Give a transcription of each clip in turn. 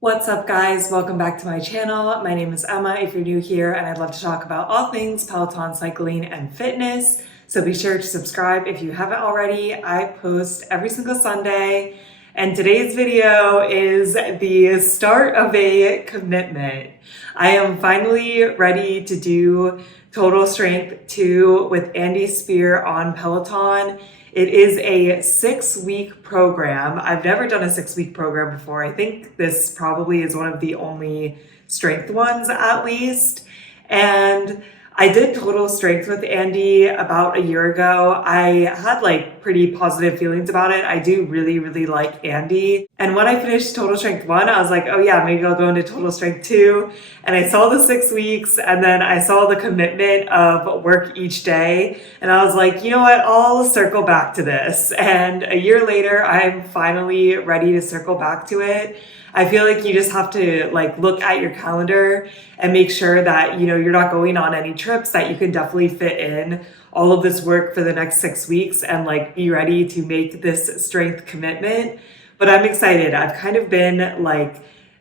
What's up, guys? Welcome back to my channel. My name is Emma if you're new here, and I'd love to talk about all things Peloton cycling and fitness. So be sure to subscribe if you haven't already. I post every single Sunday, and today's video is the start of a commitment. I am finally ready to do Total Strength 2 with Andy Speer on Peloton. It is a 6-week program. I've never done a 6-week program before. I think this probably is one of the only strength ones, at least. And I did Total Strength with Andy about a year ago. I had pretty positive feelings about it. I do really, really like Andy. And when I finished Total Strength 1, I was like, oh yeah, maybe I'll go into Total Strength 2. And I saw the 6 weeks, and then I saw the commitment of work each day. And I was like, you know what, I'll circle back to this. And a year later, I'm finally ready to circle back to it. I feel like you just have to look at your calendar and make sure that, you're not going on any trips, that you can definitely fit in all of this work for the next 6 weeks and be ready to make this strength commitment. But I'm excited. I've kind of been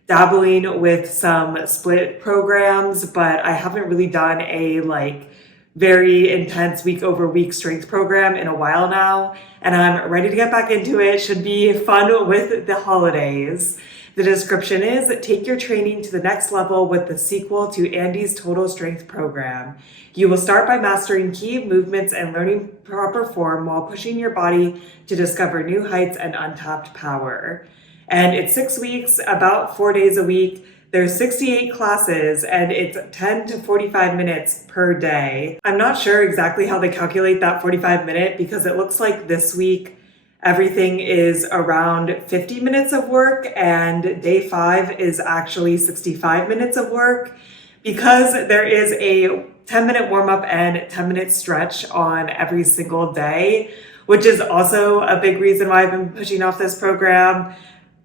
dabbling with some split programs, but I haven't really done a very intense week over week strength program in a while now. And I'm ready to get back into it. Should be fun with the holidays. The description is, take your training to the next level with the sequel to Andy's Total Strength program. You will start by mastering key movements and learning proper form while pushing your body to discover new heights and untapped power. And it's 6 weeks, about 4 days a week. There's 68 classes, and it's 10 to 45 minutes per day. I'm not sure exactly how they calculate that 45-minute because it looks like this week everything is around 50 minutes of work, and day 5 is actually 65 minutes of work because there is a 10-minute warm-up and 10-minute stretch on every single day, which is also a big reason why I've been pushing off this program.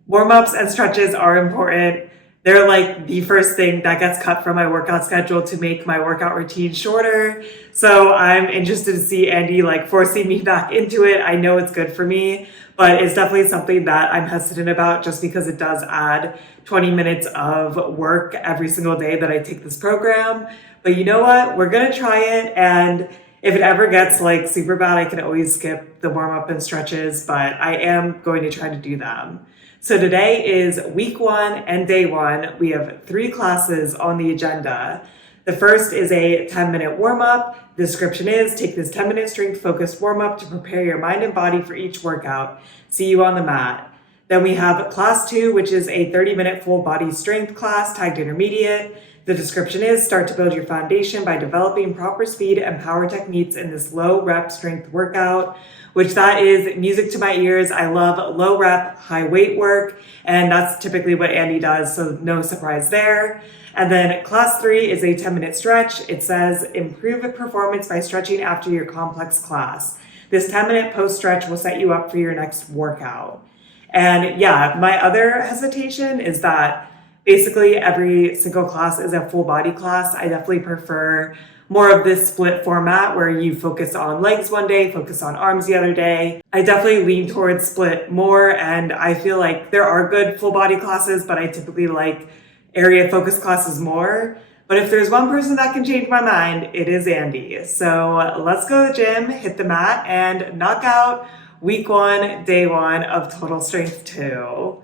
Warm-ups and stretches are important. They're the first thing that gets cut from my workout schedule to make my workout routine shorter. So I'm interested to see Andy forcing me back into it. I know it's good for me, but it's definitely something that I'm hesitant about just because it does add 20 minutes of work every single day that I take this program. But you know what? We're gonna try it, and if it ever gets super bad, I can always skip the warm-up and stretches, but I am going to try to do them. So today is week 1 and day 1. We have 3 classes on the agenda. The first is a 10-minute warm-up. The description is, take this 10-minute strength-focused warm-up to prepare your mind and body for each workout. See you on the mat. Then we have class 2, which is a 30-minute full body strength class tagged intermediate. The description is, start to build your foundation by developing proper speed and power techniques in this low rep strength workout, which that is music to my ears. I love low rep, high weight work, and that's typically what Andy does, so no surprise there. And then class 3 is a 10-minute stretch. It says, improve performance by stretching after your complex class. This 10-minute post stretch will set you up for your next workout. And yeah, my other hesitation is that basically every single class is a full body class. I definitely prefer more of this split format where you focus on legs one day, focus on arms the other day. I definitely lean towards split more, and I feel like there are good full body classes, but I typically like area focus classes more. But if there's one person that can change my mind, it is Andy. So let's go to the gym, hit the mat, and knock out week 1, day 1 of Total Strength 2.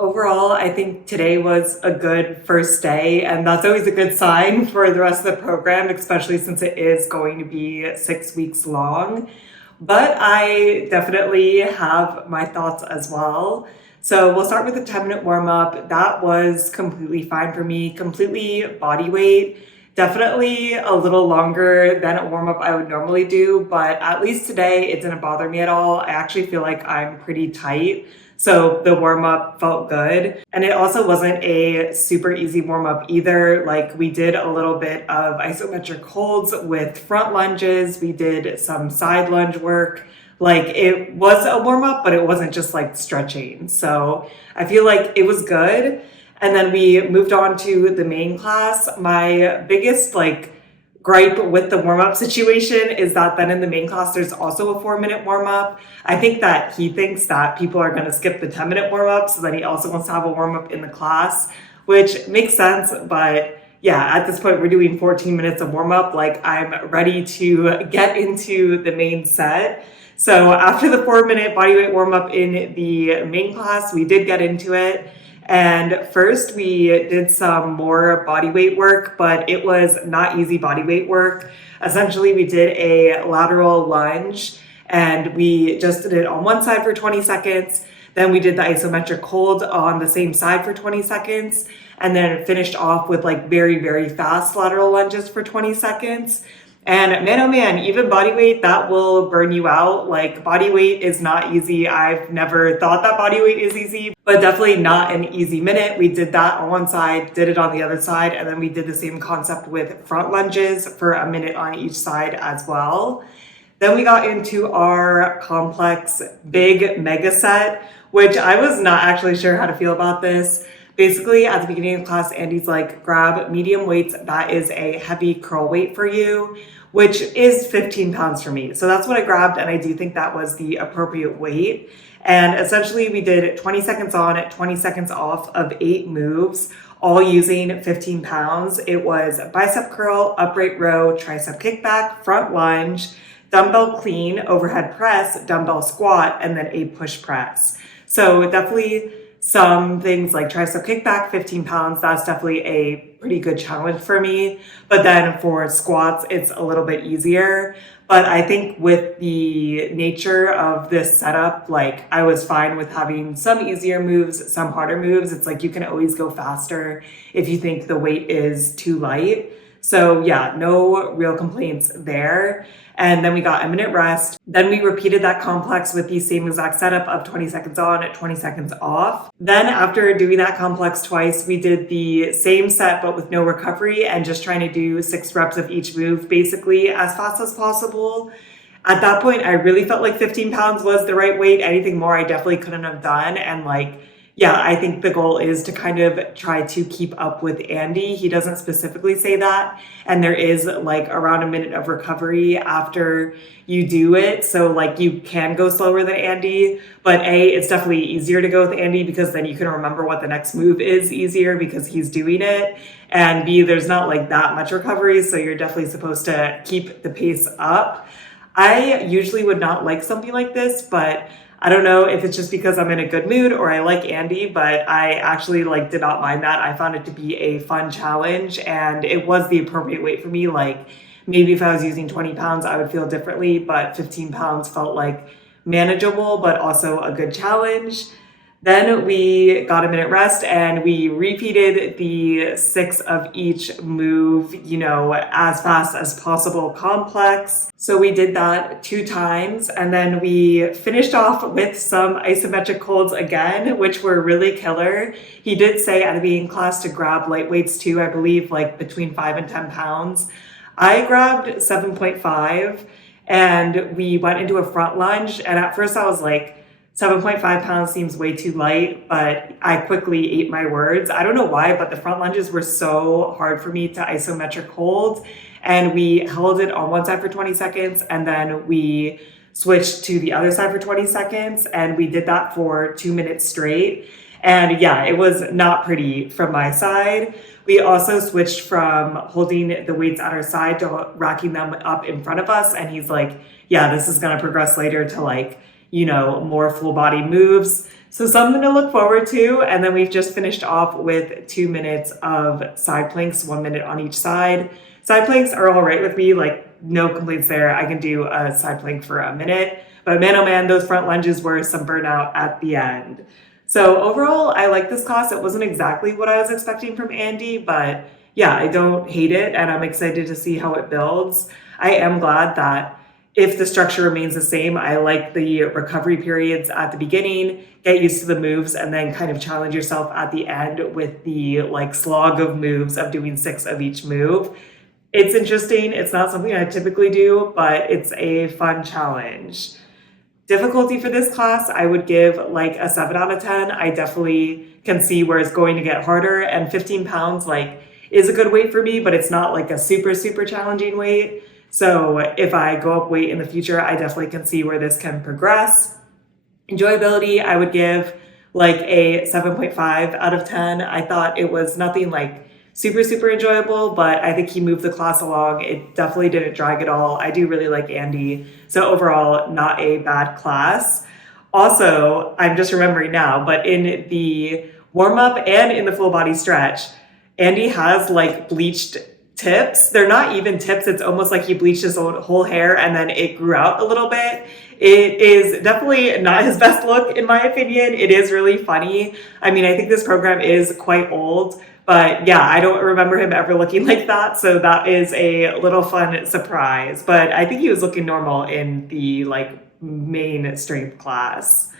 Overall, I think today was a good first day, and that's always a good sign for the rest of the program, especially since it is going to be 6 weeks long. But I definitely have my thoughts as well. So we'll start with the 10-minute warm-up. That was completely fine for me, completely body weight. Definitely a little longer than a warm-up I would normally do, but at least today it didn't bother me at all. I actually feel like I'm pretty tight. So the warm up felt good. And it also wasn't a super easy warm up either. Like we did a little bit of isometric holds with front lunges. We did some side lunge work. Like it was a warm up, but it wasn't just like stretching. So I feel like it was good. And then we moved on to the main class. My biggest gripe with the warm-up situation is that then in the main class there's also a 4-minute warm-up. I think that he thinks that people are going to skip the 10-minute warm-up, so then he also wants to have a warm-up in the class, which makes sense. But yeah, at this point we're doing 14 minutes of warm-up. Like I'm ready to get into the main set. So after the 4-minute bodyweight warm-up in the main class, we did get into it. And first we did some more body weight work, but it was not easy body weight work. Essentially, we did a lateral lunge and we just did it on one side for 20 seconds. Then we did the isometric hold on the same side for 20 seconds. And then finished off with very, very fast lateral lunges for 20 seconds. And man, oh man, even body weight, that will burn you out. Like body weight is not easy. I've never thought that body weight is easy, but definitely not an easy minute. We did that on one side, did it on the other side, and then we did the same concept with front lunges for a minute on each side as well. Then we got into our complex big mega set, which I was not actually sure how to feel about this. Basically, at the beginning of class, Andy's like, grab medium weights. That is a heavy curl weight for you, which is 15 pounds for me. So that's what I grabbed. And I do think that was the appropriate weight. And essentially we did 20 seconds on, 20 seconds off of 8 moves, all using 15 pounds. It was bicep curl, upright row, tricep kickback, front lunge, dumbbell clean, overhead press, dumbbell squat, and then a push press. So definitely some things like tricep kickback, 15 pounds, that's definitely a pretty good challenge for me. But then for squats, it's a little bit easier. But I think with the nature of this setup, I was fine with having some easier moves, some harder moves. It's like you can always go faster if you think the weight is too light. So yeah, no real complaints there. And then we got a minute rest. Then we repeated that complex with the same exact setup of 20 seconds on, 20 seconds off. Then after doing that complex twice, we did the same set, but with no recovery and just trying to do 6 reps of each move, basically as fast as possible. At that point, I really felt like 15 pounds was the right weight. Anything more, I definitely couldn't have done. And yeah, I think the goal is to kind of try to keep up with Andy. He doesn't specifically say that. And there is around a minute of recovery after you do it. So you can go slower than Andy, but A, it's definitely easier to go with Andy because then you can remember what the next move is easier because he's doing it. And B, there's not that much recovery. So you're definitely supposed to keep the pace up. I usually would not like something like this, but I don't know if it's just because I'm in a good mood or I like Andy, but I actually did not mind that. I found it to be a fun challenge and it was the appropriate weight for me. Maybe if I was using 20 pounds, I would feel differently, but 15 pounds felt manageable, but also a good challenge. Then we got a minute rest and we repeated the 6 of each move, as fast as possible complex. So we did that 2 times and then we finished off with some isometric holds again, which were really killer. He did say at the beginning of class to grab light weights too, I believe between 5 and 10 pounds. I grabbed 7.5 and we went into a front lunge. And at first I was 7.5 pounds seems way too light, but I quickly ate my words. I don't know why, but the front lunges were so hard for me to isometric hold. And we held it on one side for 20 seconds, and then we switched to the other side for 20 seconds. And we did that for 2 minutes straight. And yeah, it was not pretty from my side. We also switched from holding the weights at our side to racking them up in front of us. And he's like, yeah, this is gonna progress later to more full body moves. So something to look forward to. And then we've just finished off with 2 minutes of side planks, 1 minute on each side. Side planks are all right with me, no complaints there. I can do a side plank for a minute, but man, oh man, those front lunges were some burnout at the end. So overall, I like this class. It wasn't exactly what I was expecting from Andy, but yeah, I don't hate it. And I'm excited to see how it builds. I am glad that if the structure remains the same, I like the recovery periods at the beginning, get used to the moves, and then kind of challenge yourself at the end with the like slog of moves of doing 6 of each move. It's interesting. It's not something I typically do, but it's a fun challenge. Difficulty for this class, I would give like a 7 out of 10. I definitely can see where it's going to get harder, and 15 pounds like is a good weight for me, but it's not like a super, super challenging weight. So if I go up weight in the future, I definitely can see where this can progress. Enjoyability, I would give like a 7.5 out of 10. I thought it was nothing like super, super enjoyable, but I think he moved the class along. It definitely didn't drag at all. I do really like Andy. So overall, not a bad class. Also, I'm just remembering now, but in the warm-up and in the full body stretch, Andy has like bleached tips. They're not even tips. It's almost like he bleached his whole hair and then it grew out a little bit. It is definitely not his best look, in my opinion. It is really funny. I mean, I think this program is quite old, but yeah, I don't remember him ever looking like that. So that is a little fun surprise. But I think he was looking normal in the like main strength class.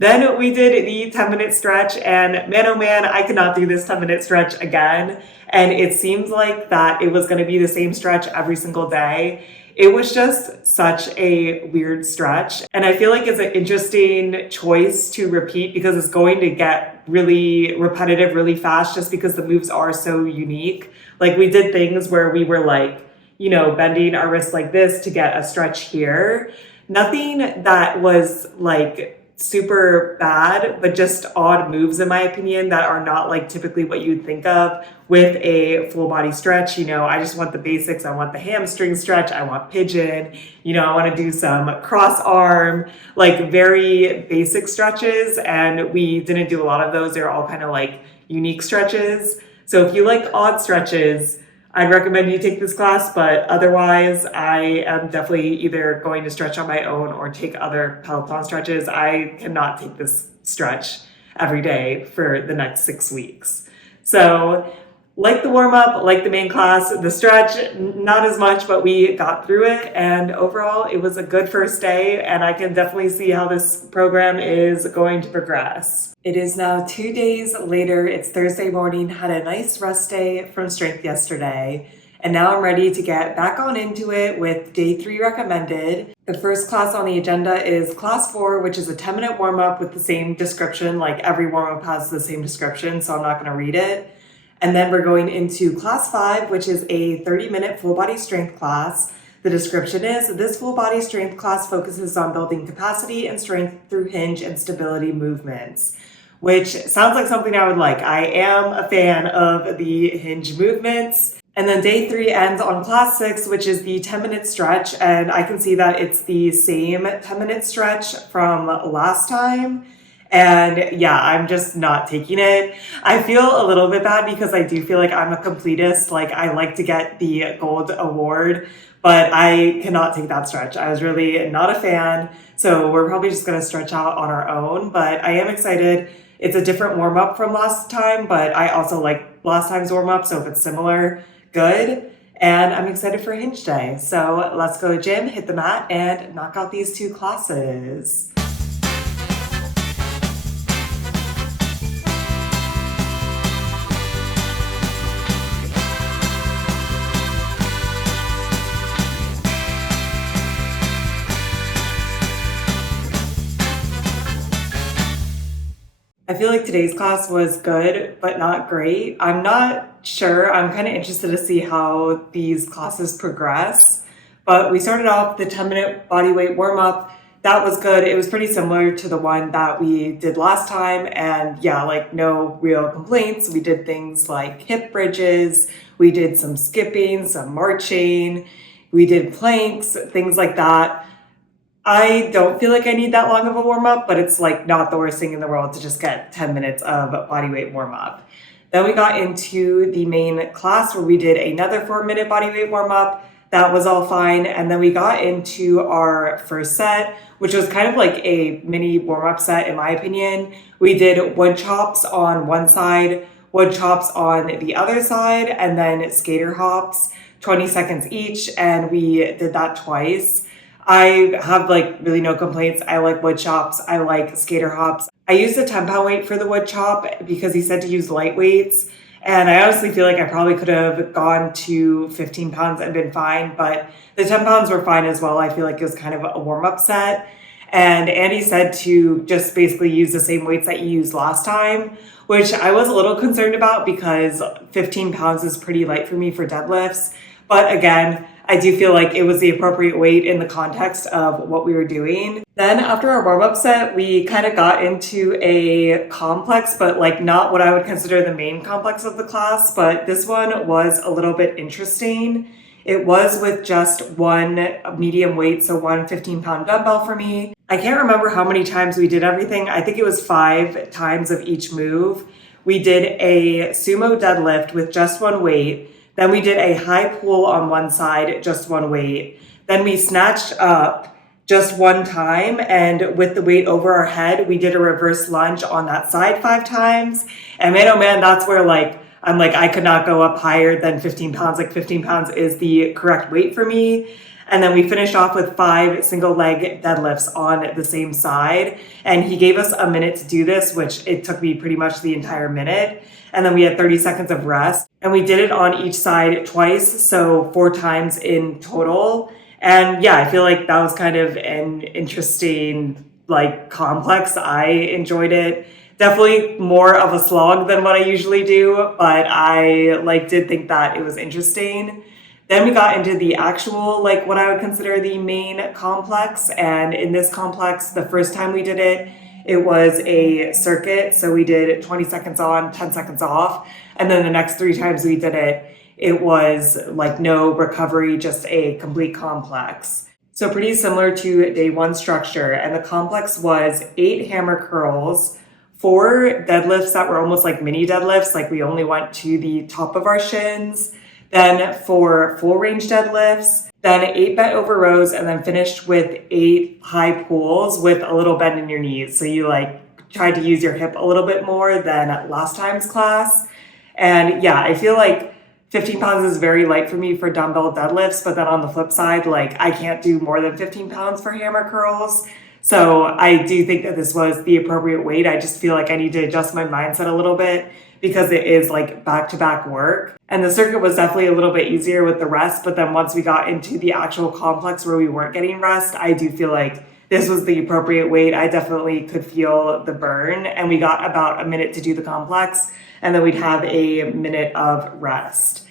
Then we did the 10-minute stretch, and man, oh man, I could not do this 10-minute stretch again. And it seemed like that it was going to be the same stretch every single day. It was just such a weird stretch. And I feel like it's an interesting choice to repeat because it's going to get really repetitive really fast just because the moves are so unique. Like we did things where we were like, you know, bending our wrist like this to get a stretch here. Nothing that was like super bad, but just odd moves in my opinion that are not like typically what you'd think of with a full body stretch. You know, I just want the basics. I want the hamstring stretch. I want pigeon. You know, I want to do some cross arm, like very basic stretches. And we didn't do a lot of those. They're all kind of like unique stretches. So if you like odd stretches, I'd recommend you take this class, but otherwise I am definitely either going to stretch on my own or take other Peloton stretches. I cannot take this stretch every day for the next 6 weeks. So like the warm-up, like the main class, the stretch, not as much, but we got through it. And overall, it was a good first day. And I can definitely see how this program is going to progress. It is now 2 days later. It's Thursday morning. Had a nice rest day from strength yesterday. And now I'm ready to get back on into it with day 3 recommended. The first class on the agenda is class 4, which is a 10-minute warm-up with the same description. Like every warm-up has the same description, so I'm not going to read it. And then we're going into class 5, which is a 30-minute full body strength class. The description is, this full body strength class focuses on building capacity and strength through hinge and stability movements, which sounds like something I would like. I am a fan of the hinge movements. And then day 3 ends on class 6, which is the 10-minute stretch. And I can see that it's the same 10-minute stretch from last time. And yeah, I'm just not taking it. I feel a little bit bad because I do feel like I'm a completist. Like I like to get the gold award, but I cannot take that stretch. I was really not a fan. So we're probably just going to stretch out on our own, but I am excited. It's a different warm up from last time, but I also like last time's warm up. So if it's similar, good. And I'm excited for hinge day. So let's go to gym, hit the mat, and knock out these 2 classes. I feel like today's class was good, but not great. I'm not sure. I'm kind of interested to see how these classes progress. But we started off the 10-minute body weight warm-up. That was good. It was pretty similar to the one that we did last time. And yeah, like no real complaints. We did things like hip bridges. We did some skipping, some marching. We did planks, things like that. I don't feel like I need that long of a warm-up, but it's like not the worst thing in the world to just get 10 minutes of body weight warm-up. Then we got into the main class where we did another 4-minute body weight warm-up. That was all fine. And then we got into our first set, which was kind of like a mini warm-up set in my opinion. We did wood chops on one side, wood chops on the other side, and then skater hops, 20 seconds each. And we did that twice. I have like really no complaints. I like wood chops. I like skater hops. I used a 10-pound weight for the wood chop because he said to use light weights. And I honestly feel like I probably could have gone to 15 pounds and been fine, but the 10 pounds were fine as well. I feel like it was kind of a warm up set. And Andy said to just basically use the same weights that you used last time, which I was a little concerned about because 15 pounds is pretty light for me for deadlifts. But again, I do feel like it was the appropriate weight in the context of what we were doing. Then after our warm-up set, we kind of got into a complex, but like not what I would consider the main complex of the class, but this one was a little bit interesting. It was with just one medium weight, so one 15-pound dumbbell for me. I can't remember how many times we did everything. I think it was 5 times of each move. We did a sumo deadlift with just one weight. Then we did a high pull on one side, just one weight. Then we snatched up just one time, and with the weight over our head, we did a reverse lunge on that side 5 times. And man, oh man, that's where I'm like, I could not go up higher than 15 pounds. Like 15 pounds is the correct weight for me. And then we finished off with 5 single leg deadlifts on the same side. And he gave us a minute to do this, which it took me pretty much the entire minute. And then we had 30 seconds of rest. And we did it on each side twice, so 4 times in total. And yeah, I feel like that was kind of an interesting, like, complex. I enjoyed it. Definitely more of a slog than what I usually do, but I did think that it was interesting. Then we got into the actual, what I would consider the main complex. And in this complex, the first time we did it, it was a circuit. So we did 20 seconds on, 10 seconds off. And then the next 3 times we did it, it was no recovery, just a complete complex. So pretty similar to day 1 structure. And the complex was 8 hammer curls, 4 deadlifts that were almost like mini deadlifts. Like we only went to the top of our shins. Then 4 full range deadlifts, then 8 bent over rows, and then finished with 8 high pulls with a little bend in your knees. So you tried to use your hip a little bit more than last time's class. And yeah, I feel like 15 pounds is very light for me for dumbbell deadlifts, but then on the flip side, I can't do more than 15 pounds for hammer curls. So I do think that this was the appropriate weight. I just feel like I need to adjust my mindset a little bit because it is back-to-back work. And the circuit was definitely a little bit easier with the rest, but then once we got into the actual complex where we weren't getting rest, I do feel like this was the appropriate weight. I definitely could feel the burn, and we got about a minute to do the complex, and then we'd have a minute of rest.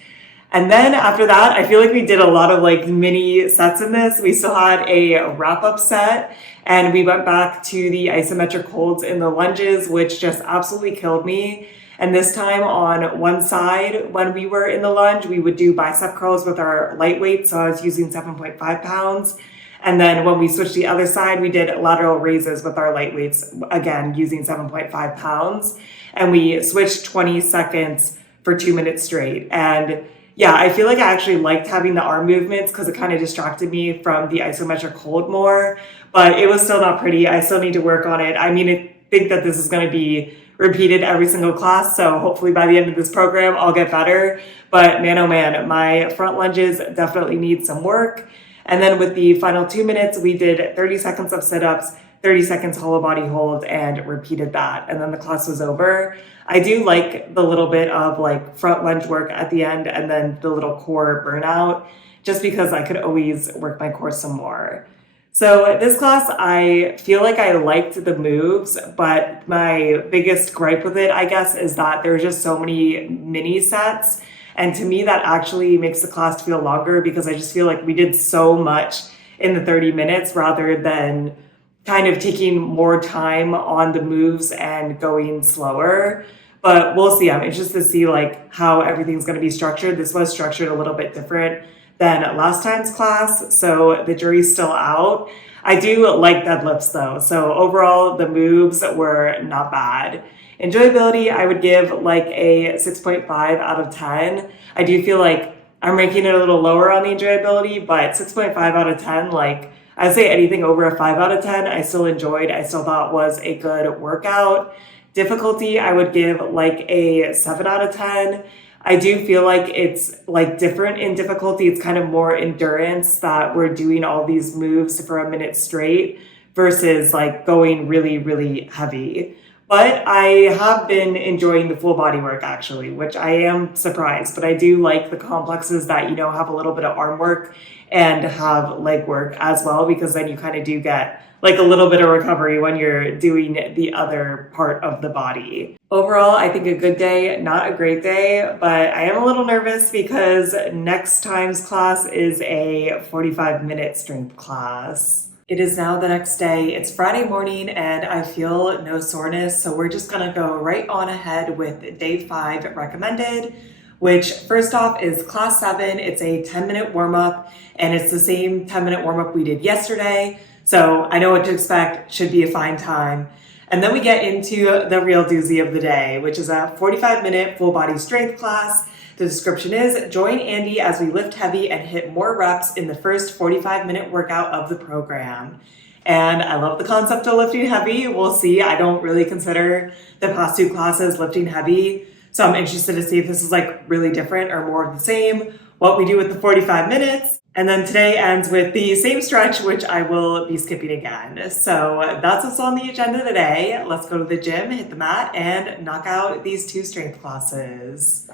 And then after that, I feel like we did a lot of mini sets in this. We still had a wrap-up set, and we went back to the isometric holds in the lunges, which just absolutely killed me. And this time on one side, when we were in the lunge, we would do bicep curls with our light weight. So I was using 7.5 pounds. And then when we switched the other side, we did lateral raises with our light weights, again, using 7.5 pounds. And we switched 20 seconds for 2 minutes straight. And yeah, I feel like I actually liked having the arm movements because it kind of distracted me from the isometric hold more. But it was still not pretty. I still need to work on it. I mean, I think that this is going to be repeated every single class, so hopefully by the end of this program I'll get better. But man, oh man, my front lunges definitely need some work. And then with the final 2 minutes, we did 30 seconds of sit-ups, 30 seconds hollow body hold, and repeated that. And then the class was over. I do like the little bit of front lunge work at the end and then the little core burnout, just because I could always work my core some more. So this class, I feel like I liked the moves, but my biggest gripe with it, I guess, is that there's just so many mini sets. And to me, that actually makes the class feel longer because I just feel like we did so much in the 30 minutes rather than kind of taking more time on the moves and going slower. But we'll see. I'm interested to see how everything's going to be structured. This was structured a little bit different than last time's class, so the jury's still out. I do like deadlifts though, so overall the moves were not bad. Enjoyability, I would give a 6.5 out of 10. I do feel like I'm ranking it a little lower on the enjoyability, but 6.5 out of 10, I'd say anything over a 5 out of 10, I still enjoyed. I still thought was a good workout. Difficulty, I would give a 7 out of 10. I do feel like it's like different in difficulty. It's kind of more endurance that we're doing all these moves for a minute straight versus like going really, really heavy. But I have been enjoying the full body work actually, which I am surprised. But I do like the complexes that, have a little bit of arm work and have leg work as well, because then you kind of do get like a little bit of recovery when you're doing the other part of the body. Overall, I think a good day, not a great day, but I am a little nervous because next time's class is a 45-minute strength class. It is now the next day. It's Friday morning and I feel no soreness, so we're just gonna go right on ahead with day 5 recommended, which first off is class 7. It's a 10-minute warm-up and it's the same 10-minute warm-up we did yesterday. So I know what to expect, should be a fine time. And then we get into the real doozy of the day, which is a 45-minute full body strength class. The description is, join Andy as we lift heavy and hit more reps in the first 45-minute workout of the program. And I love the concept of lifting heavy. We'll see. I don't really consider the past 2 classes lifting heavy. So I'm interested to see if this is like really different or more of the same, what we do with the 45 minutes. And then today ends with the same stretch, which I will be skipping again. So that's what's on the agenda today. Let's go to the gym, hit the mat, and knock out these 2 strength classes.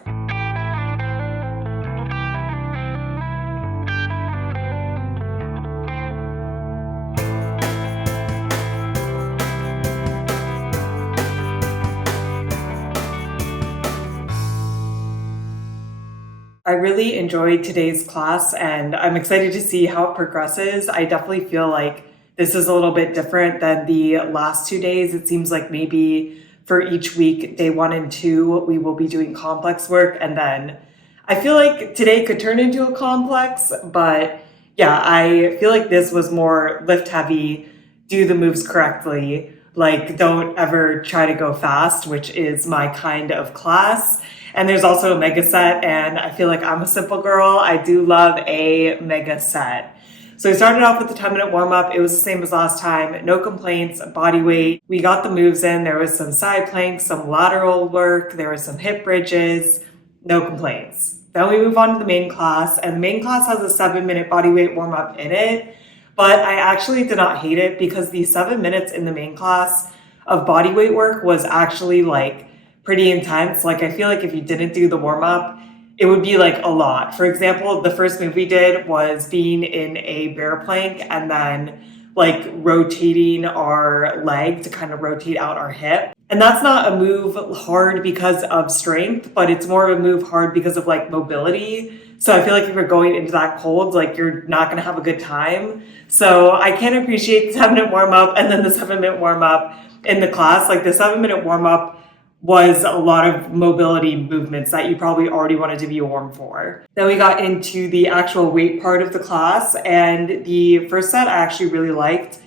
I really enjoyed today's class and I'm excited to see how it progresses. I definitely feel like this is a little bit different than the last 2 days. It seems like maybe for each week, day 1 and 2, we will be doing complex work. And then I feel like today could turn into a complex, but yeah, I feel like this was more lift heavy, do the moves correctly. Like don't ever try to go fast, which is my kind of class. And there's also a mega set, and I feel like I'm a simple girl. I do love a mega set. So we started off with the 10-minute warm-up. It was the same as last time. No complaints, body weight. We got the moves in. There was some side planks, some lateral work. There was some hip bridges. No complaints. Then we move on to the main class, and the main class has a 7-minute body weight warm-up in it. But I actually did not hate it because the 7 minutes in the main class of body weight work was actually like pretty intense. Like I feel like if you didn't do the warm-up, it would be like a lot. For example, the first move we did was being in a bear plank and then like rotating our leg to kind of rotate out our hip. And that's not a move hard because of strength, but it's more of a move hard because of like mobility. So I feel like if you're going into that cold, like you're not going to have a good time. So I can appreciate the 7-minute warm-up and then the 7-minute warm-up in the class. Like the 7-minute warm-up was a lot of mobility movements that you probably already wanted to be warm for. Then we got into the actual weight part of the class, and the first set I actually really liked.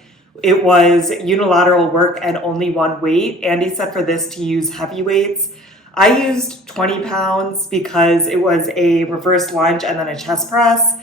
It was unilateral work and only one weight. Andy said for this to use heavy weights. I used 20 pounds because it was a reverse lunge and then a chest press.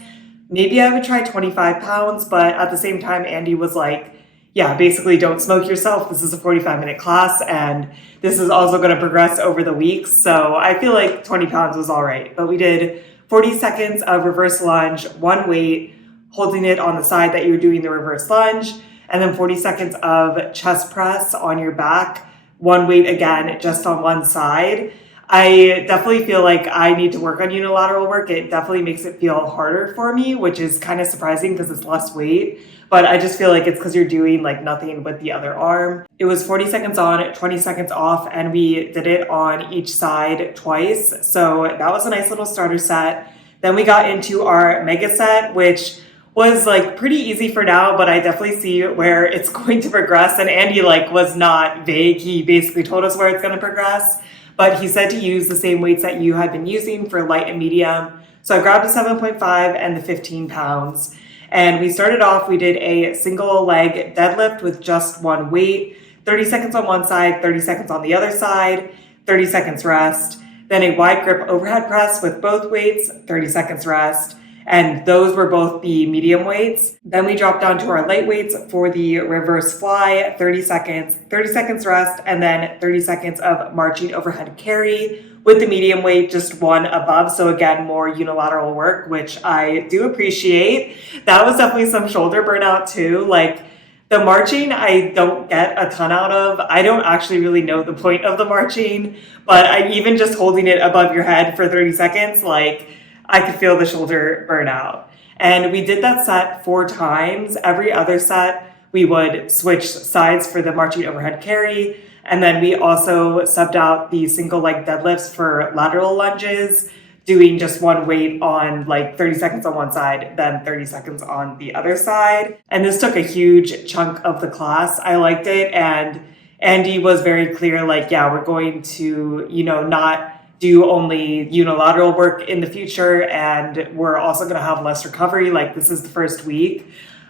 Maybe I would try 25 pounds, but at the same time, Andy was like, yeah, basically don't smoke yourself. This is a 45-minute class and this is also going to progress over the weeks. So I feel like 20 pounds was all right. But we did 40 seconds of reverse lunge, one weight, holding it on the side that you're doing the reverse lunge, and then 40 seconds of chest press on your back, one weight again, just on one side. I definitely feel like I need to work on unilateral work. It definitely makes it feel harder for me, which is kind of surprising because it's less weight. But I just feel like it's because you're doing like nothing with the other arm. It was 40 seconds on, 20 seconds off, and we did it on each side twice. So that was a nice little starter set. Then we got into our mega set, which was like pretty easy for now, but I definitely see where it's going to progress. And Andy like was not vague. He basically told us where it's going to progress. But he said to use the same weights that you had been using for light and medium. So I grabbed the 7.5 and the 15 pounds. And we started off, we did a single leg deadlift with just one weight, 30 seconds on one side, 30 seconds on the other side, 30 seconds rest. Then a wide grip overhead press with both weights, 30 seconds rest. And those were both the medium weights. Then we dropped down to our light weights for the reverse fly, 30 seconds rest, and then 30 seconds of marching overhead carry with the medium weight, just one above. So again, more unilateral work, which I do appreciate. That was definitely some shoulder burnout too. Like the marching, I don't get a ton out of. I don't actually really know the point of the marching, but even just holding it above your head for 30 seconds, like I could feel the shoulder burnout. And we did that set 4 times. Every other set, we would switch sides for the marching overhead carry. And then we also subbed out the single leg deadlifts for lateral lunges, doing just one weight on like 30 seconds on one side, then 30 seconds on the other side. And this took a huge chunk of the class. I liked it. And Andy was very clear, like, yeah, we're going to, not do only unilateral work in the future. And we're also going to have less recovery. Like this is the first week.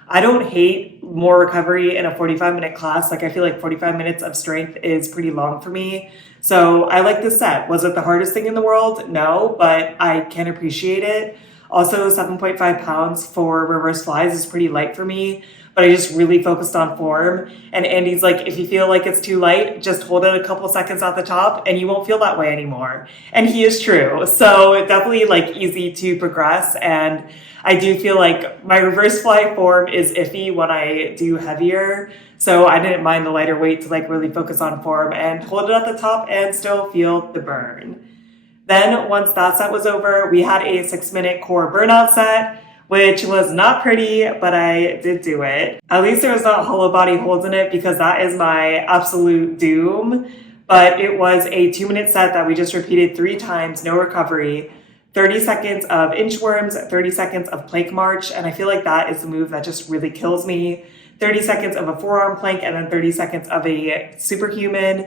I don't hate more recovery in a 45-minute class. Like I feel like 45 minutes of strength is pretty long for me. So I like this set. Was it the hardest thing in the world? No, but I can appreciate it. Also 7.5 pounds for reverse flies is pretty light for me, but I just really focused on form. And Andy's like, if you feel like it's too light, just hold it a couple seconds at the top and you won't feel that way anymore. And he is true. So definitely like easy to progress. And I do feel like my reverse fly form is iffy when I do heavier. So I didn't mind the lighter weight to like really focus on form and hold it at the top and still feel the burn. Then once that set was over, we had a 6-minute core burnout set, which was not pretty, but I did do it. At least there was not hollow body holds in it because that is my absolute doom. But it was a 2-minute set that we just repeated 3 times, no recovery. 30 seconds of inchworms, 30 seconds of plank march, and I feel like that is the move that just really kills me. 30 seconds of a forearm plank, and then 30 seconds of a superhuman.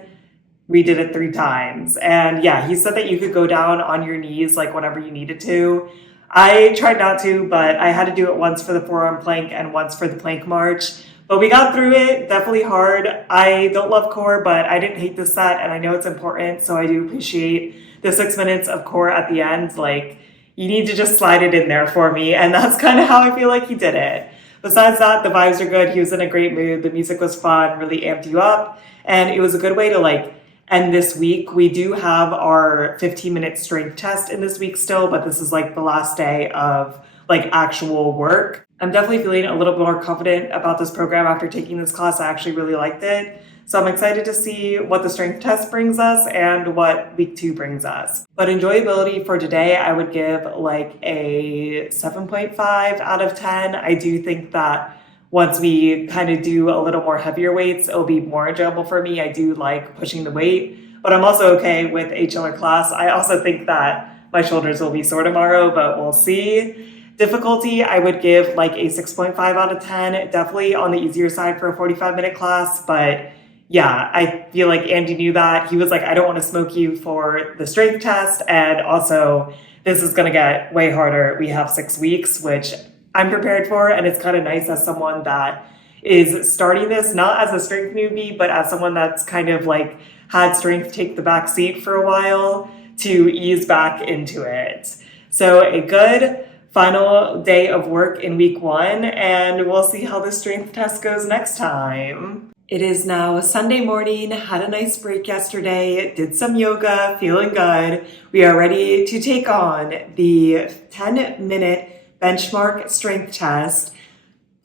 We did it 3 times. And yeah, he said that you could go down on your knees like whenever you needed to. I tried not to, but I had to do it once for the forearm plank and once for the plank march. But we got through it, definitely hard. I don't love core, but I didn't hate this set, and I know it's important, so I do appreciate the 6 minutes of core at the end. Like, you need to just slide it in there for me, and that's kind of how I feel like he did it. Besides that, the vibes are good. He was in a great mood. The music was fun, really amped you up, and it was a good way to like end this week. We do have our 15-minute strength test in this week still, but this is like the last day of like actual work. I'm definitely feeling a little more confident about this program after taking this class. I actually really liked it. So I'm excited to see what the strength test brings us and what week 2 brings us. But enjoyability for today, I would give like a 7.5 out of 10. I do think that once we kind of do a little more heavier weights, it'll be more enjoyable for me. I do like pushing the weight, but I'm also okay with a chiller class. I also think that my shoulders will be sore tomorrow, but we'll see. Difficulty, I would give like a 6.5 out of 10. Definitely on the easier side for a 45-minute class, but yeah, I feel like Andy knew that. He was like, I don't want to smoke you for the strength test. And also, this is going to get way harder. We have 6 weeks, which I'm prepared for. And it's kind of nice as someone that is starting this, not as a strength newbie, but as someone that's kind of like had strength take the back seat for a while to ease back into it. So a good final day of work in week 1. And we'll see how the strength test goes next time. It is now Sunday morning, had a nice break yesterday, did some yoga, feeling good. We are ready to take on the 10-minute benchmark strength test,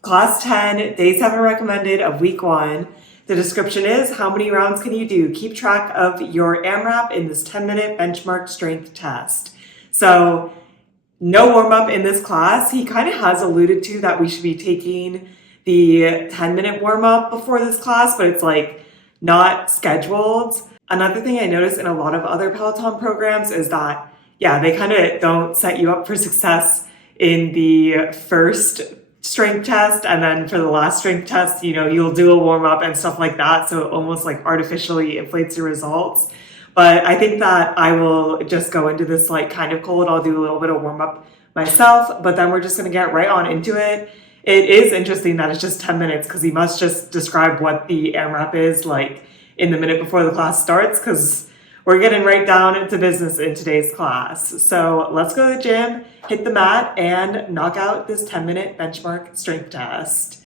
class 10, day 7 recommended of week 1. The description is, how many rounds can you do? Keep track of your AMRAP in this 10-minute benchmark strength test. So no warm-up in this class. He kind of has alluded to that we should be taking the 10-minute warm-up before this class, but it's like not scheduled. Another thing I noticed in a lot of other Peloton programs is that, yeah, they kind of don't set you up for success in the first strength test, and then for the last strength test, you'll do a warm-up and stuff like that, so it almost like artificially inflates your results. But I think that I will just go into this like kind of cold. I'll do a little bit of warm-up myself, but then we're just going to get right on into it. It is interesting that it's just 10 minutes because he must just describe what the AMRAP is like in the minute before the class starts, because we're getting right down to business in today's class. So let's go to the gym, hit the mat, and knock out this 10-minute benchmark strength test.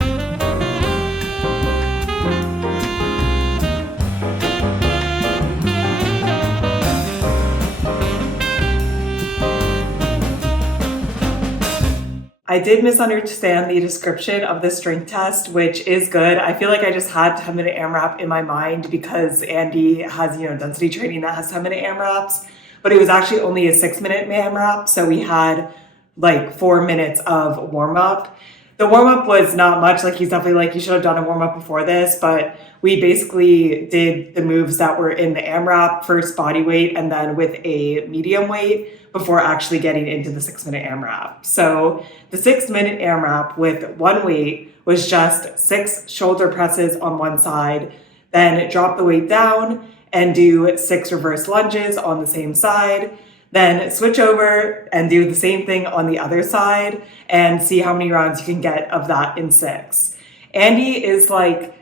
I did misunderstand the description of the strength test, which is good. I feel like I just had 10-minute AMRAP in my mind because Andy has, density training that has 10-minute AMRAPs, but it was actually only a 6-minute AMRAP. So we had like 4 minutes of warm up. The warm up was not much. Like he's definitely like, you should have done a warm up before this, but we basically did the moves that were in the AMRAP, first body weight, and then with a medium weight before actually getting into the 6-minute AMRAP. So the 6-minute AMRAP with one weight was just 6 shoulder presses on one side, then drop the weight down and do 6 reverse lunges on the same side, then switch over and do the same thing on the other side and see how many rounds you can get of that in 6. Andy is like,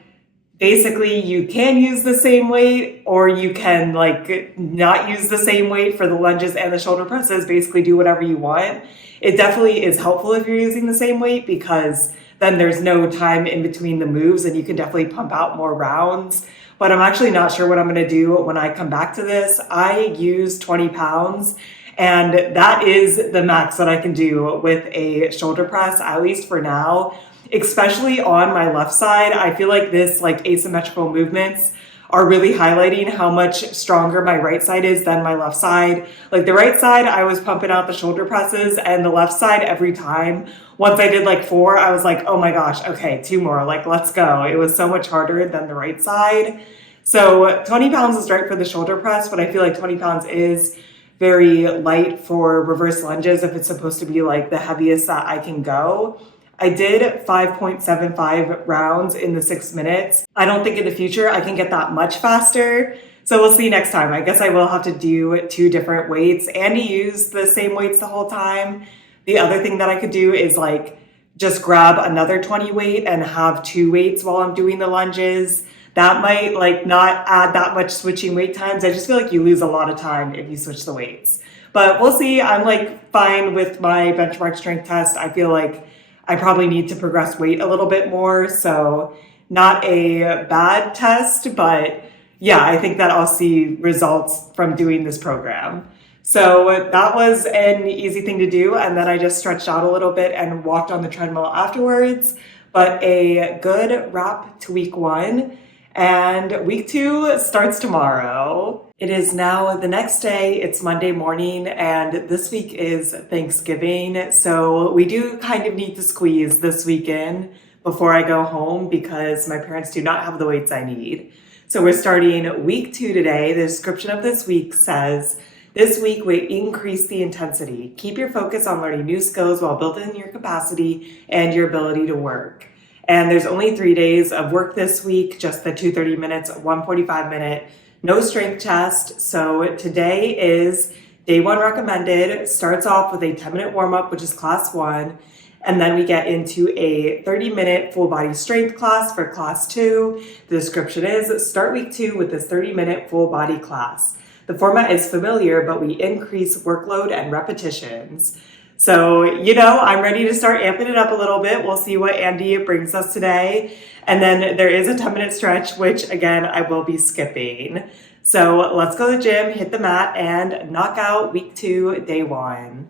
basically you can use the same weight or you can like not use the same weight for the lunges and the shoulder presses, basically do whatever you want. It definitely is helpful if you're using the same weight because then there's no time in between the moves and you can definitely pump out more rounds. But I'm actually not sure what I'm going to do when I come back to this. I use 20 pounds and that is the max that I can do with a shoulder press, at least for now. Especially on my left side, I feel like this like asymmetrical movements are really highlighting how much stronger my right side is than my left side. Like the right side, I was pumping out the shoulder presses, and the left side every time. Once I did like 4, I was like, oh my gosh, okay, 2 more, like let's go. It was so much harder than the right side. So 20 pounds is right for the shoulder press, but I feel like 20 pounds is very light for reverse lunges if it's supposed to be like the heaviest that I can go. I did 5.75 rounds in the 6 minutes. I don't think in the future I can get that much faster. So we'll see next time. I guess I will have to do 2 different weights. Andy used the same weights the whole time. The other thing that I could do is like just grab another 20 weight and have 2 weights while I'm doing the lunges. That might like not add that much switching weight times. I just feel like you lose a lot of time if you switch the weights. But we'll see. I'm like fine with my benchmark strength test. I feel like I probably need to progress weight a little bit more. So not a bad test, but yeah, I think that I'll see results from doing this program. So that was an easy thing to do. And then I just stretched out a little bit and walked on the treadmill afterwards. But a good wrap to week 1. And week 2 starts tomorrow. It is now the next day. It's Monday morning, and this week is Thanksgiving. So we do kind of need to squeeze this weekend before I go home because my parents do not have the weights I need. So we're starting week 2 today. The description of this week says, this week we increase the intensity. Keep your focus on learning new skills while building your capacity and your ability to work. And there's only 3 days of work this week, just the 2 30 minutes, 1 45-minute, no strength test. So today is day 1 recommended. Starts off with a 10-minute warm-up, which is class 1. And then we get into a 30-minute full body strength class for class 2. The description is start week 2 with this 30-minute full body class. The format is familiar, but we increase workload and repetitions. So, I'm ready to start amping it up a little bit. We'll see what Andy brings us today. And then there is a 10-minute stretch, which again, I will be skipping. So let's go to the gym, hit the mat, and knock out week 2, day 1.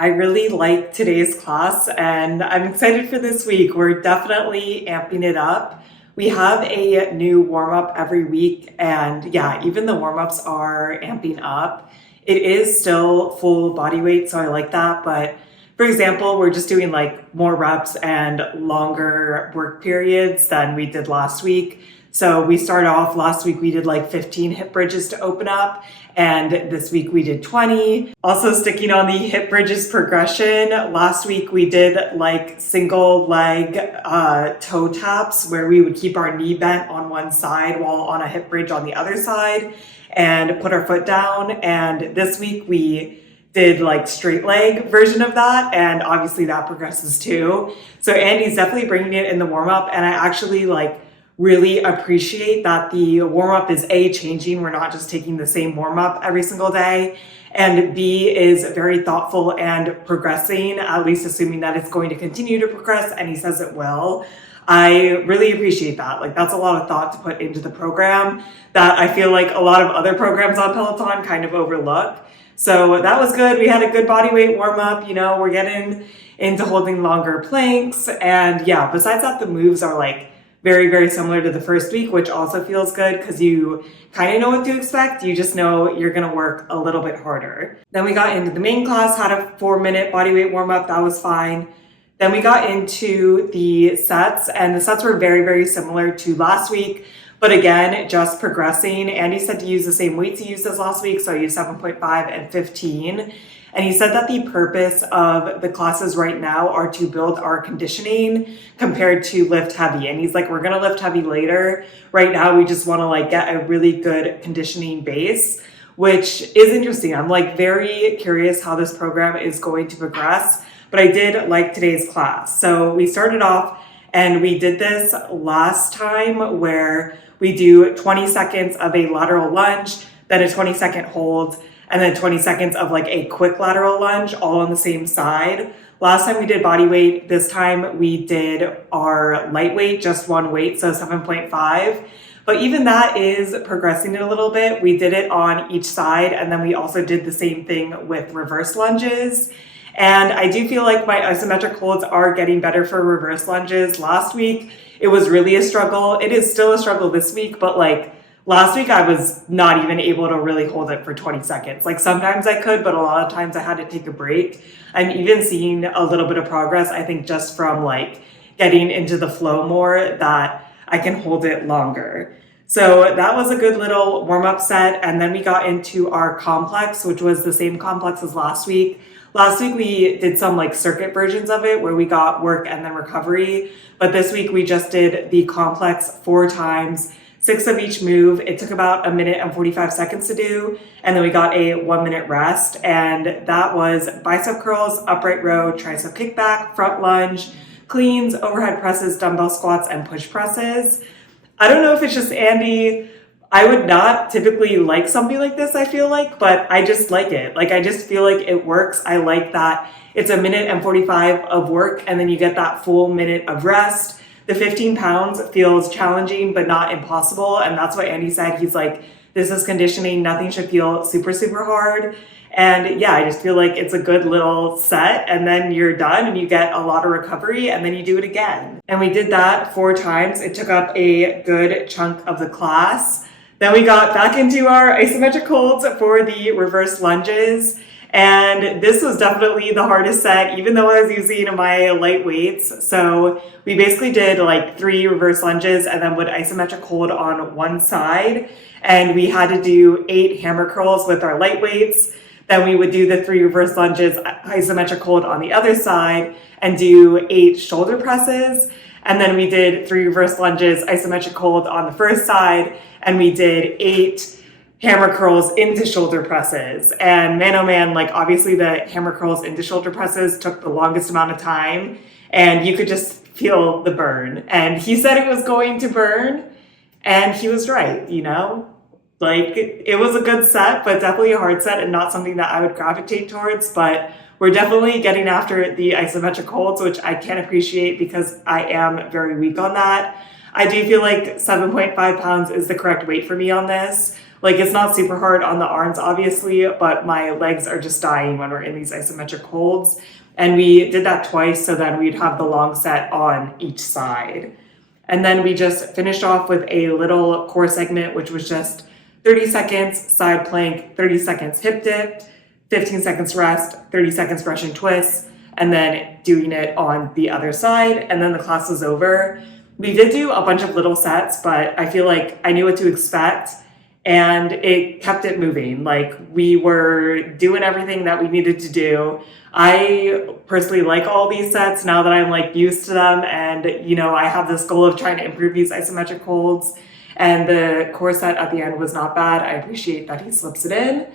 I really like today's class and I'm excited for this week. We're definitely amping it up. We have a new warm-up every week and yeah, even the warm-ups are amping up. It is still full body weight, so I like that. But for example, we're just doing like more reps and longer work periods than we did last week. So we started off last week, we did like 15 hip bridges to open up. And this week we did 20. Also sticking on the hip bridges progression, last week we did like single leg toe taps where we would keep our knee bent on one side while on a hip bridge on the other side and put our foot down. And this week we did like straight leg version of that, and obviously that progresses too. So Andy's definitely bringing it in the warm up, and I actually like really appreciate that the warm-up is A, changing. We're not just taking the same warm-up every single day. And B, is very thoughtful and progressing, at least assuming that it's going to continue to progress, and he says it will. I really appreciate that. Like, that's a lot of thought to put into the program that I feel like a lot of other programs on Peloton kind of overlook. So that was good. We had a good body weight warm-up. You know, we're getting into holding longer planks. And yeah, besides that, the moves are like very, very similar to the first week, which also feels good because you kind of know what to expect. You just know you're going to work a little bit harder. Then we got into the main class, had a 4-minute bodyweight warm up. That was fine. Then we got into the sets, and the sets were very, very similar to last week. But again, just progressing. Andy said to use the same weights he used as last week. So I used 7.5 and 15. And he said that the purpose of the classes right now are to build our conditioning compared to lift heavy. And he's like, we're going to lift heavy later. Right now, we just want to like get a really good conditioning base, which is interesting. I'm like very curious how this program is going to progress. But I did like today's class. So we started off and we did this last time where we do 20 seconds of a lateral lunge, then a 20-second hold, and then 20 seconds of like a quick lateral lunge all on the same side. Last time we did body weight. This time we did our lightweight, just one weight, so 7.5. But even that is progressing it a little bit. We did it on each side, and then we also did the same thing with reverse lunges. And I do feel like my isometric holds are getting better for reverse lunges. Last week, it was really a struggle. It is still a struggle this week, but like last week, I was not even able to really hold it for 20 seconds. Like sometimes I could, but a lot of times I had to take a break. I'm even seeing a little bit of progress, I think, just from like getting into the flow more, that I can hold it longer. So that was a good little warm-up set. And then we got into our complex, which was the same complex as last week. Last week, we did some like circuit versions of it where we got work and then recovery. But this week, we just did the complex 4 times, 6 of each move. It took about 1 minute and 45 seconds to do. And then we got a 1-minute rest. And that was bicep curls, upright row, tricep kickback, front lunge, cleans, overhead presses, dumbbell squats, and push presses. I don't know if it's just Andy. I would not typically like something like this, I feel like, but I just like it. Like, I just feel like it works. I like that it's 1 minute and 45 of work, and then you get that full minute of rest. The 15 pounds feels challenging, but not impossible. And that's what Andy said. He's like, this is conditioning. Nothing should feel super, super hard. And yeah, I just feel like it's a good little set, and then you're done and you get a lot of recovery, and then you do it again. And we did that 4 times. It took up a good chunk of the class. Then we got back into our isometric holds for the reverse lunges. And this was definitely the hardest set, even though I was using my light weights. So we basically did like 3 reverse lunges and then would isometric hold on one side. And we had to do 8 hammer curls with our light weights. Then we would do the 3 reverse lunges, isometric hold on the other side, and do 8 shoulder presses. And then we did 3 reverse lunges, isometric hold on the first side, and we did 8 hammer curls into shoulder presses. And man, oh man, like obviously the hammer curls into shoulder presses took the longest amount of time, and you could just feel the burn. And he said it was going to burn, and he was right, you know? Like, it was a good set, but definitely a hard set and not something that I would gravitate towards. But we're definitely getting after the isometric holds, which I can appreciate because I am very weak on that. I do feel like 7.5 pounds is the correct weight for me on this. Like, it's not super hard on the arms, obviously, but my legs are just dying when we're in these isometric holds. And we did that twice so that we'd have the long set on each side. And then we just finished off with a little core segment, which was just 30 seconds side plank, 30 seconds hip dip, 15 seconds rest, 30 seconds Russian twist, and then doing it on the other side. And then the class was over. We did do a bunch of little sets, but I feel like I knew what to expect and it kept it moving. Like we were doing everything that we needed to do. I personally like all these sets now that I'm like used to them, and I have this goal of trying to improve these isometric holds, and the core set at the end was not bad. I appreciate that he slips it in.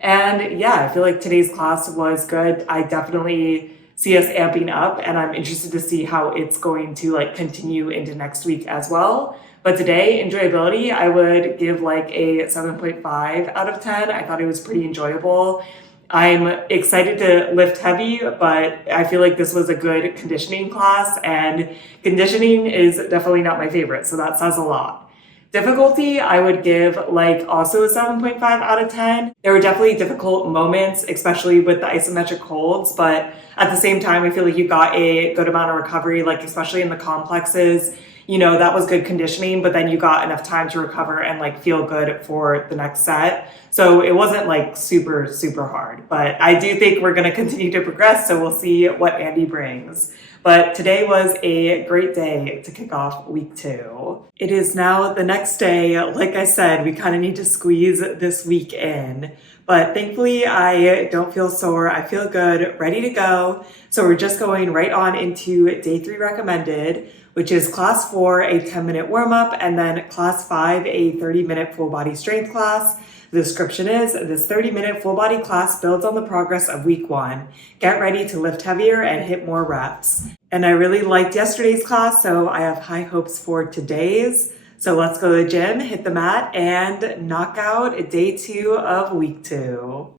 And yeah, I feel like today's class was good. I definitely see us amping up, and I'm interested to see how it's going to like continue into next week as well. But today, enjoyability, I would give like a 7.5 out of 10. I thought it was pretty enjoyable. I'm excited to lift heavy, but I feel like this was a good conditioning class, and conditioning is definitely not my favorite, so that says a lot. Difficulty, I would give like also a 7.5 out of 10. There were definitely difficult moments, especially with the isometric holds, but at the same time, I feel like you got a good amount of recovery, like especially in the complexes. That was good conditioning, but then you got enough time to recover and like feel good for the next set. So it wasn't like super, super hard, but I do think we're going to continue to progress. So we'll see what Andy brings. But today was a great day to kick off week 2. It is now the next day. Like I said, we kind of need to squeeze this week in. But thankfully, I don't feel sore. I feel good, ready to go. So we're just going right on into day 3 recommended, which is class 4, a 10-minute warm-up, and then class 5, a 30-minute full body strength class. The description is, this 30-minute full body class builds on the progress of week 1. Get ready to lift heavier and hit more reps. And I really liked yesterday's class, so I have high hopes for today's. So let's go to the gym, hit the mat, and knock out day 2 of week 2.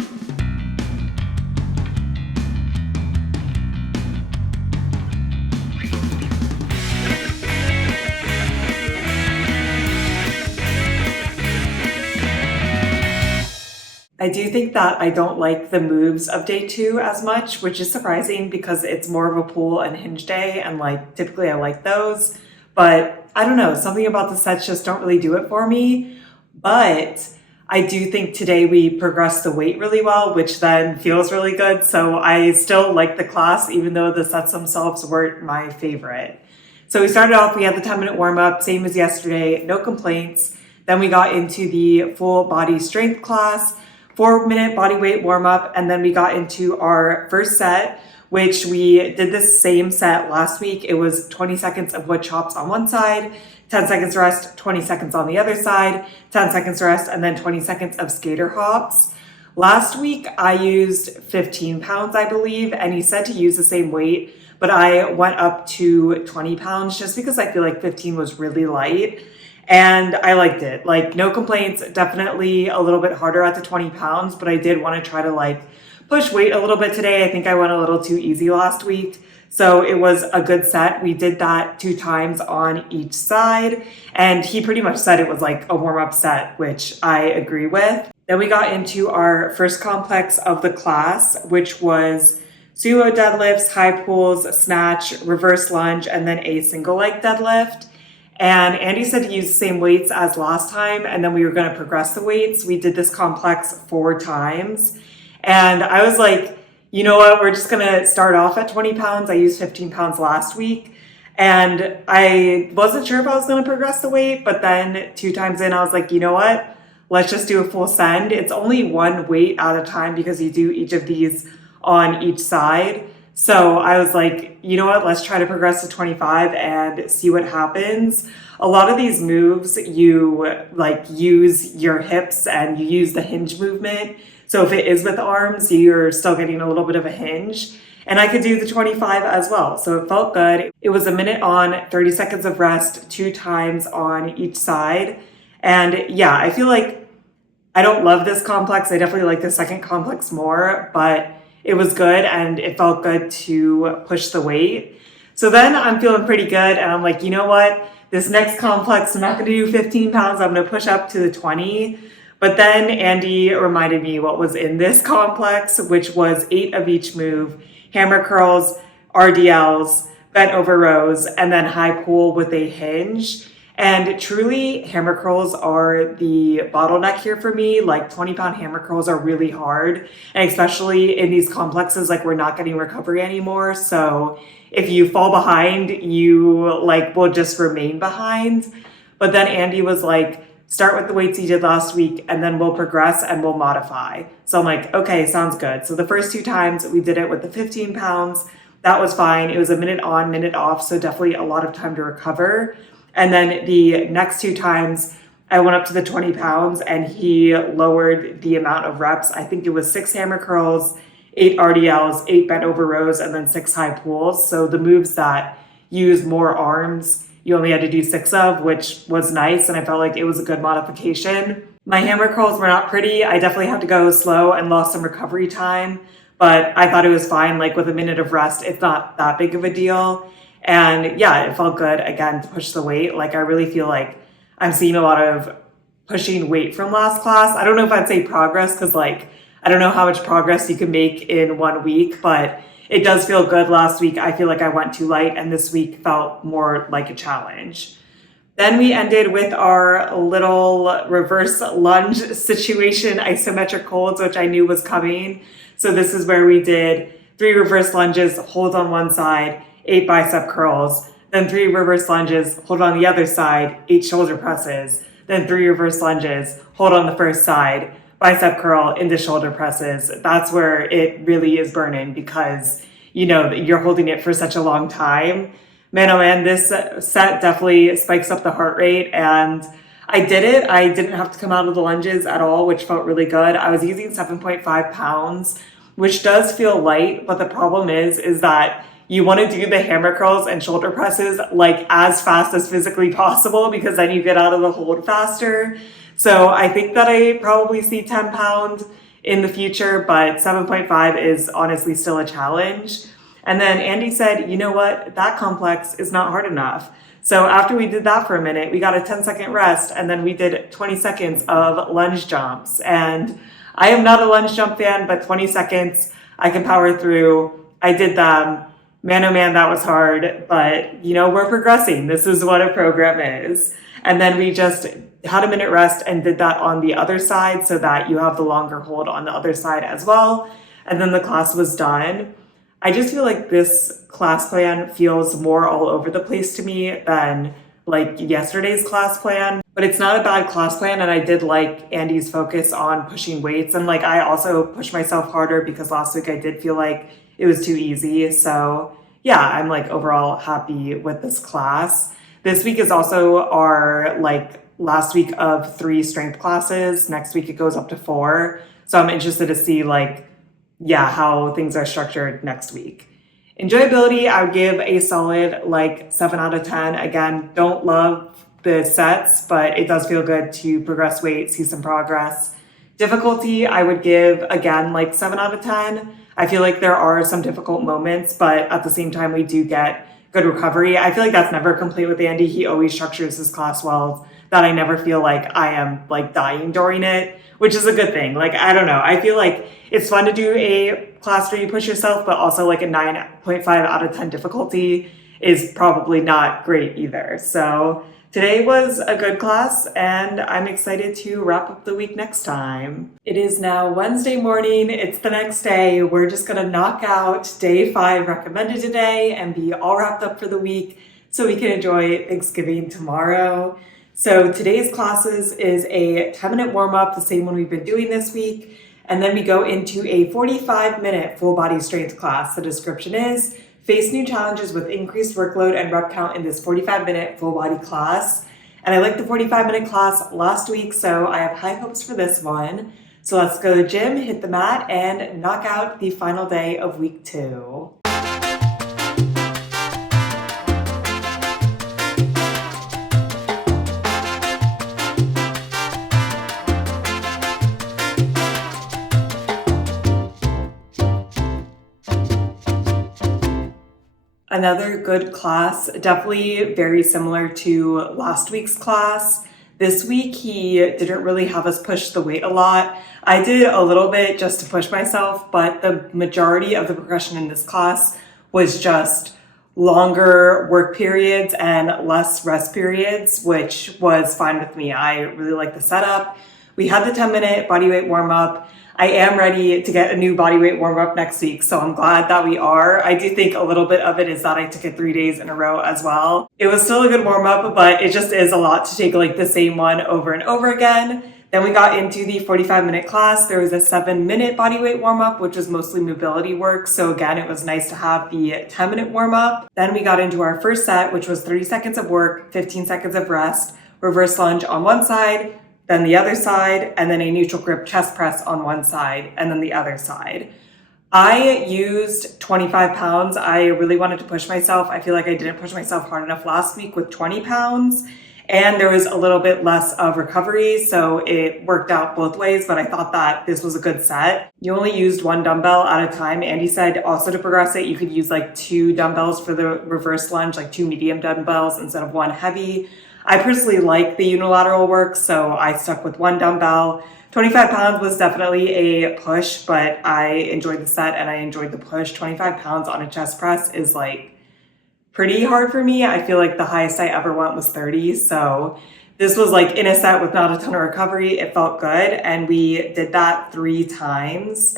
I do think that I don't like the moves of day 2 as much, which is surprising because it's more of a pull and hinge day, and like typically I like those, but I don't know, something about the sets just don't really do it for me. But I do think today we progressed the weight really well, which then feels really good. So I still like the class, even though the sets themselves weren't my favorite. So we started off, we had the 10-minute warm-up, same as yesterday, no complaints. Then we got into the full body strength class, 4-minute body weight warm-up, and then we got into our first set, which we did the same set last week. It was 20 seconds of wood chops on one side, 10 seconds rest, 20 seconds on the other side, 10 seconds rest, and then 20 seconds of skater hops. Last week, I used 15 pounds, I believe, and he said to use the same weight, but I went up to 20 pounds just because I feel like 15 was really light. And I liked it. Like, no complaints, definitely a little bit harder at the 20 pounds, but I did want to try to like push weight a little bit today. I think I went a little too easy last week. So it was a good set. We did that 2 times on each side. And he pretty much said it was like a warm-up set, which I agree with. Then we got into our first complex of the class, which was sumo deadlifts, high pulls, snatch, reverse lunge, and then a single leg deadlift. And Andy said to use the same weights as last time, and then we were going to progress the weights. We did this complex 4 times. And I was like, you know what, we're just going to start off at 20 pounds. I used 15 pounds last week. And I wasn't sure if I was going to progress the weight, but then 2 times in, I was like, you know what, let's just do a full send. It's only 1 weight at a time because you do each of these on each side. So I was like, you know what, let's try to progress to 25 and see what happens. A lot of these moves, you like use your hips and you use the hinge movement. So if it is with arms, you're still getting a little bit of a hinge. And I could do the 25 as well. So it felt good. It was a minute on, 30 seconds of rest, 2 times on each side. And yeah, I feel like I don't love this complex. I definitely like the second complex more, but it was good and it felt good to push the weight. So then I'm feeling pretty good and I'm like, you know what? This next complex, I'm not going to do 15 pounds. I'm going to push up to the 20. But then Andy reminded me what was in this complex, which was 8 of each move, hammer curls, RDLs, bent over rows, and then high pull with a hinge. And truly, hammer curls are the bottleneck here for me. Like 20-pound hammer curls are really hard. And especially in these complexes, like we're not getting recovery anymore. So if you fall behind, you like will just remain behind. But then Andy was like, start with the weights you did last week and then we'll progress and we'll modify. So I'm like, okay, sounds good. So the first 2 times we did it with the 15 pounds. That was fine. It was a minute on, minute off. So definitely a lot of time to recover. And then the next 2 times I went up to the 20 pounds and he lowered the amount of reps. I think it was 6 hammer curls, 8 RDLs, 8 bent over rows, and then 6 high pulls. So the moves that use more arms, you only had to do 6 of, which was nice. And I felt like it was a good modification. My hammer curls were not pretty. I definitely had to go slow and lost some recovery time, but I thought it was fine. Like with a minute of rest, it's not that big of a deal. And yeah, it felt good again to push the weight. Like I really feel like I'm seeing a lot of pushing weight from last class. I don't know if I'd say progress because like I don't know how much progress you can make in 1 week, but it does feel good. Last week I feel like I went too light and this week felt more like a challenge. Then we ended with our little reverse lunge situation, isometric holds, which I knew was coming. So this is where we did 3 reverse lunges, hold on one side, 8 bicep curls, then 3 reverse lunges, hold on the other side, 8 shoulder presses, then 3 reverse lunges, hold on the first side, bicep curl into shoulder presses. That's where it really is burning because, you know, you're holding it for such a long time. Man, oh man, this set definitely spikes up the heart rate and I did it. I didn't have to come out of the lunges at all, which felt really good. I was using 7.5 pounds, which does feel light, but the problem is that you want to do the hammer curls and shoulder presses like as fast as physically possible because then you get out of the hold faster. So I think that I probably see 10 pounds in the future, but 7.5 is honestly still a challenge. And then Andy said, you know what, that complex is not hard enough. So after we did that for a minute, we got a 10-second rest and then we did 20 seconds of lunge jumps. And I am not a lunge jump fan, but 20 seconds I can power through. I did them. Man, oh man, that was hard, but you know, we're progressing. This is what a program is. And then we just had a minute rest and did that on the other side so that you have the longer hold on the other side as well. And then the class was done. I just feel like this class plan feels more all over the place to me than like yesterday's class plan, but it's not a bad class plan. And I did like Andy's focus on pushing weights. And like, I also pushed myself harder because last week I did feel like it was too easy. So yeah, I'm like overall happy with this class. This week is also our like last week of 3 strength classes. Next week it goes up to 4. So I'm interested to see like, yeah, how things are structured next week. Enjoyability, I would give a solid like 7 out of 10. Again, don't love the sets, but it does feel good to progress weight, see some progress. Difficulty, I would give again like 7 out of 10. I feel like there are some difficult moments, but at the same time, we do get good recovery. I feel like that's never complete with Andy. He always structures his class well, that I never feel like I am like dying during it, which is a good thing. Like, I don't know. I feel like it's fun to do a class where you push yourself, but also like a 9.5 out of 10 difficulty is probably not great either. So today was a good class and I'm excited to wrap up the week next time. It is now Wednesday morning. It's the next day. We're just going to knock out day 5 recommended today and be all wrapped up for the week so we can enjoy Thanksgiving tomorrow. So today's classes is a 10-minute warm-up, the same one we've been doing this week. And then we go into a 45-minute full body strength class. The description is face new challenges with increased workload and rep count in this 45-minute full body class. And I liked the 45-minute class last week, so I have high hopes for this one. So let's go to the gym, hit the mat, and knock out the final day of week 2. Another good class, definitely very similar to last week's class. This week, he didn't really have us push the weight a lot. I did a little bit just to push myself, but the majority of the progression in this class was just longer work periods and less rest periods, which was fine with me. I really like the setup. We had the 10-minute bodyweight warm up. I am ready to get a new bodyweight warm up next week, so I'm glad that we are. I do think a little bit of it is that I took it 3 days in a row as well. It was still a good warm up, but it just is a lot to take like the same one over and over again. Then we got into the 45-minute class. There was a 7-minute bodyweight warm up, which was mostly mobility work. So again, it was nice to have the 10-minute warm up. Then we got into our first set, which was 30 seconds of work, 15 seconds of rest, reverse lunge on one side, then the other side, and then a neutral grip chest press on one side, and then the other side. I used 25 pounds. I really wanted to push myself. I feel like I didn't push myself hard enough last week with 20 pounds, and there was a little bit less of recovery, so it worked out both ways, but I thought that this was a good set. You only used 1 dumbbell at a time. Andy said also to progress it, you could use like 2 dumbbells for the reverse lunge, like 2 medium dumbbells instead of 1 heavy. I personally like the unilateral work, so I stuck with 1 dumbbell. 25 pounds was definitely a push, but I enjoyed the set and I enjoyed the push. 25 pounds on a chest press is like pretty hard for me. I feel like the highest I ever went was 30. So this was like in a set with not a ton of recovery. It felt good. And we did that 3 times.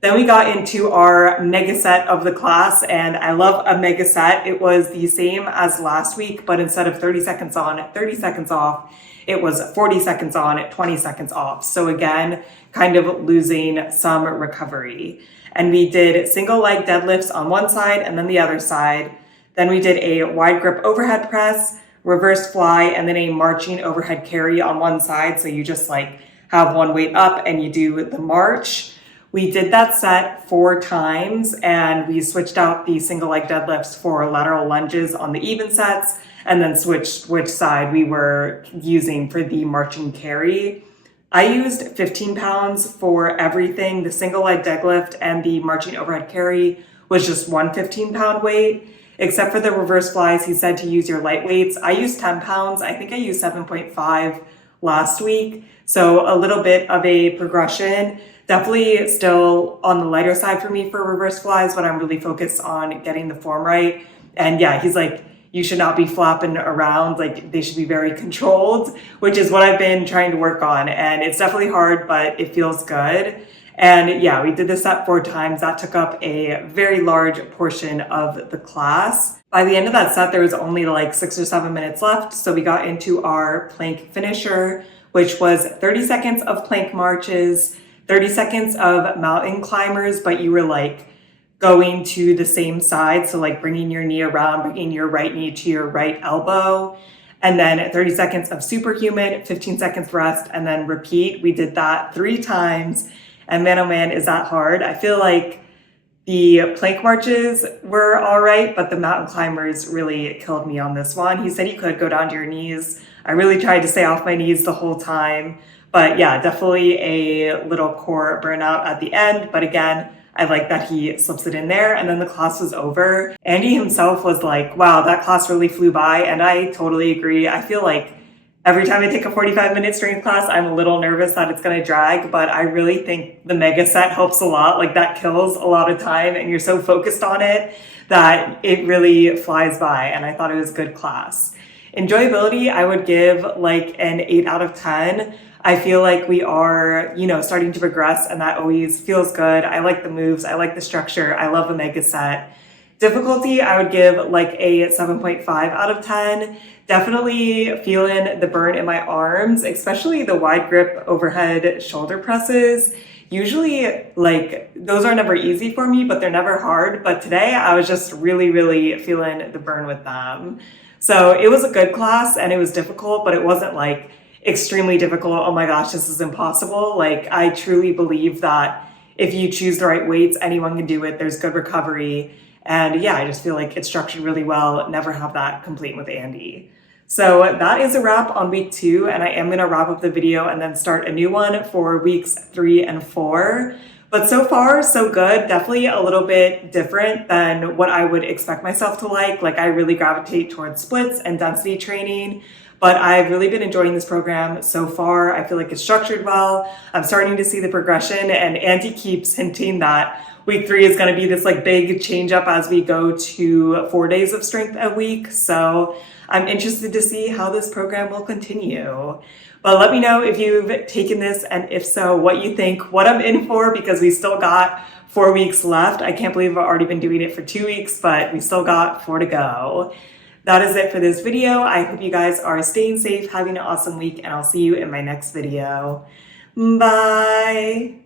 Then we got into our mega set of the class, and I love a mega set. It was the same as last week, but instead of 30 seconds on, 30 seconds off, it was 40 seconds on, 20 seconds off. So again, kind of losing some recovery. And we did single leg deadlifts on one side and then the other side. Then we did a wide grip overhead press, reverse fly, and then a marching overhead carry on one side. So you just like have one weight up and you do the march. We did that set 4 times, and we switched out the single leg deadlifts for lateral lunges on the even sets, and then switched which side we were using for the marching carry. I used 15 pounds for everything. The single leg deadlift and the marching overhead carry was just one 15-pound weight. Except for the reverse flies, he said to use your light weights. I used 10 pounds. I think I used 7.5 last week. So a little bit of a progression. Definitely still on the lighter side for me for reverse flies, but I'm really focused on getting the form right. And yeah, he's like, you should not be flopping around. Like they should be very controlled, which is what I've been trying to work on. And it's definitely hard, but it feels good. And yeah, we did this set 4 times. That took up a very large portion of the class. By the end of that set, there was only like 6 or 7 minutes left. So we got into our plank finisher, which was 30 seconds of plank marches, 30 seconds of mountain climbers, but you were like going to the same side. So like bringing your knee around, bringing your right knee to your right elbow. And then 30 seconds of superhuman, 15 seconds rest, and then repeat. We did that 3 times. And man, oh man, is that hard. I feel like the plank marches were all right, but the mountain climbers really killed me on this one. He said you could go down to your knees. I really tried to stay off my knees the whole time. But yeah, definitely a little core burnout at the end. But again, I like that he slips it in there. And then the class was over. Andy himself was like, wow, that class really flew by. And I totally agree. I feel like every time I take a 45-minute strength class, I'm a little nervous that it's going to drag. But I really think the mega set helps a lot. Like that kills a lot of time and you're so focused on it that it really flies by. And I thought it was a good class. Enjoyability, I would give like an 8 out of 10. I feel like we are, starting to progress and that always feels good. I like the moves. I like the structure. I love a mega set. Difficulty, I would give like a 7.5 out of 10. Definitely feeling the burn in my arms, especially the wide grip overhead shoulder presses. Usually like those are never easy for me, but they're never hard. But today I was just really, really feeling the burn with them. So it was a good class and it was difficult, but it wasn't like extremely difficult. Oh my gosh, this is impossible. Like I truly believe that if you choose the right weights, anyone can do it. There's good recovery. And yeah, I just feel like it's structured really well. Never have that complete with Andy. So that is a wrap on week 2. And I am going to wrap up the video and then start a new one for weeks 3 and 4. But so far, so good. Definitely a little bit different than what I would expect myself to like. Like I really gravitate towards splits and density training. But I've really been enjoying this program so far. I feel like it's structured well. I'm starting to see the progression, and Andy keeps hinting that week 3 is going to be this like big change up as we go to 4 days of strength a week. So I'm interested to see how this program will continue. But let me know if you've taken this, and if so, what you think, what I'm in for, because we still got 4 weeks left. I can't believe I've already been doing it for 2 weeks, but we still got 4 to go. That is it for this video. I hope you guys are staying safe, having an awesome week, and I'll see you in my next video. Bye.